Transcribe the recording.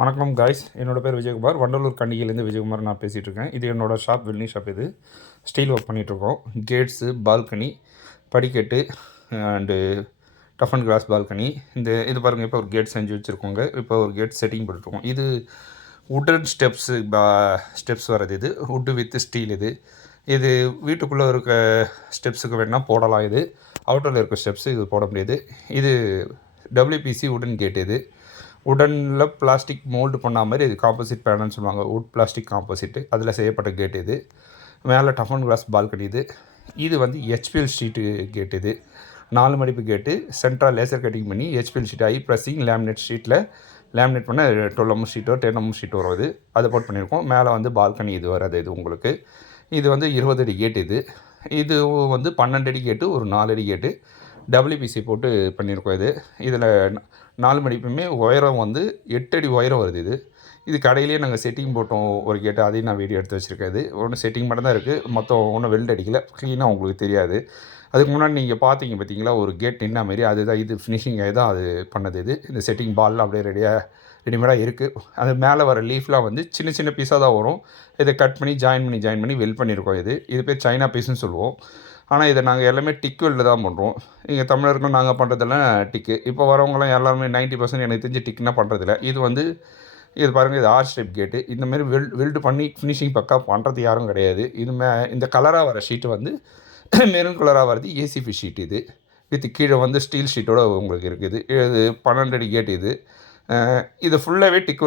வணக்கம் காய்ஸ், என்னோடய பேர் விஜயகுமார். வண்டலூர் கண்டிகையிலேருந்து விஜயகுமார் நான் பேசிகிட்டு இருக்கேன். இது என்னோடய ஷாப், வெல்னி ஷாப். இது ஸ்டீல் ஒர்க் பண்ணிகிட்ருக்கோம். கேட்ஸு, பால்கனி, படிக்கட்டு and tough and glass balcony. இது பாருங்கள், இப்போ ஒரு கேட் செஞ்சு வச்சுருக்கோங்க. இப்போ ஒரு கேட் செட்டிங் பண்ணிட்டுருக்கோம். இது உட்டன் ஸ்டெப்ஸ் வர்றது. இது வுட்டு வித் ஸ்டீல். இது வீட்டுக்குள்ளே இருக்க ஸ்டெப்ஸுக்கு வேணால் போடலாம். இது அவுட்டரில் இருக்க ஸ்டெப்ஸு இது போட முடியாது. இது WPC உடன் கேட். இது உடனில் பிளாஸ்டிக் மோல்டு பண்ண மாதிரி இது காம்போசிட் பேனல்னு சொல்லுவாங்க. வுட் பிளாஸ்டிக் காம்போசிட்டு அதில் செய்யப்பட்ட கேட். இது மேலே டஃப் அண்ட் கிளாஸ் பால்கனி. இது வந்து HPL ஷீட்டு கேட். இது 4 மடிப்பு கேட்டு. சென்ட்ரால் லேசர் கட்டிங் பண்ணி HPL ஷீட் ஐ ப்ரெஸ்ஸிங் லேமினேட் ஷீட்டில் லேமினேட் பண்ண 12mm ஷீட்டோ 10mm ஷீட்டோ வருது. அதை போட்டு பண்ணியிருக்கோம். மேலே வந்து பால்கனி இது வராது. இது உங்களுக்கு இது வந்து 20 அடி கேட். இது வந்து 12 அடி கேட்டு, ஒரு 4 அடி கேட்டு WPC போட்டு பண்ணியிருக்கோம். இதில் 4 மடிப்புமே உயரம் வந்து 8 அடி உயரம் வருது. இது கடையிலேயே நாங்கள் செட்டிங் போட்டோம் ஒரு கேட்டு. அதையும் நான் வீடியோ எடுத்து வச்சுருக்கேன். ஒன்றும் செட்டிங் மட்டும் தான் இருக்குது. மொத்தம் ஒன்றும் வெல்ட் அடிக்கல. க்ளீனாக உங்களுக்கு தெரியாது. அதுக்கு முன்னாடி நீங்கள் பார்த்தீங்களா ஒரு கேட் நின்ன மாரி, அதுதான் இது ஃபினிஷிங்காக தான் அது பண்ணது. இந்த செட்டிங் பால்லாம் அப்படியே ரெடிமேடாக இருக்குது. அது மேலே வர லீஃப்லாம் வந்து சின்ன சின்ன பீஸாக தான் வரும். இதை கட் பண்ணி ஜாயின் பண்ணி வெல்ட் பண்ணியிருக்கோம். இது பேர் சைனா பீஸ்ன்னு சொல்லுவோம். ஆனால் இதை நாங்கள் எல்லாமே டிக் வெல்டு தான் பண்ணுறோம். இங்கே தமிழர்கள் நாங்கள் பண்ணுறதெல்லாம் டிக்கு. இப்போ வரவங்களாம் எல்லாருமே 90% எனக்கு தெரிஞ்சு டிக்குன்னா பண்ணுறதில்ல. இது பாருங்கள், இது ஆர் ஷேப் கேட்டு. இந்தமாரி வெல்டு பண்ணி ஃபினிஷிங் பக்கா பண்ணுறது யாரும் கிடையாது. இந்த கலராக வர ஷீட்டு வந்து மெரூன் கலராக வருது ஏசிபி ஷீட். இது வித் கீழே வந்து ஸ்டீல் ஷீட்டோடு உங்களுக்கு இருக்குது. இது 12 அடி கேட். இது ஃபுல்லாகவே டிக்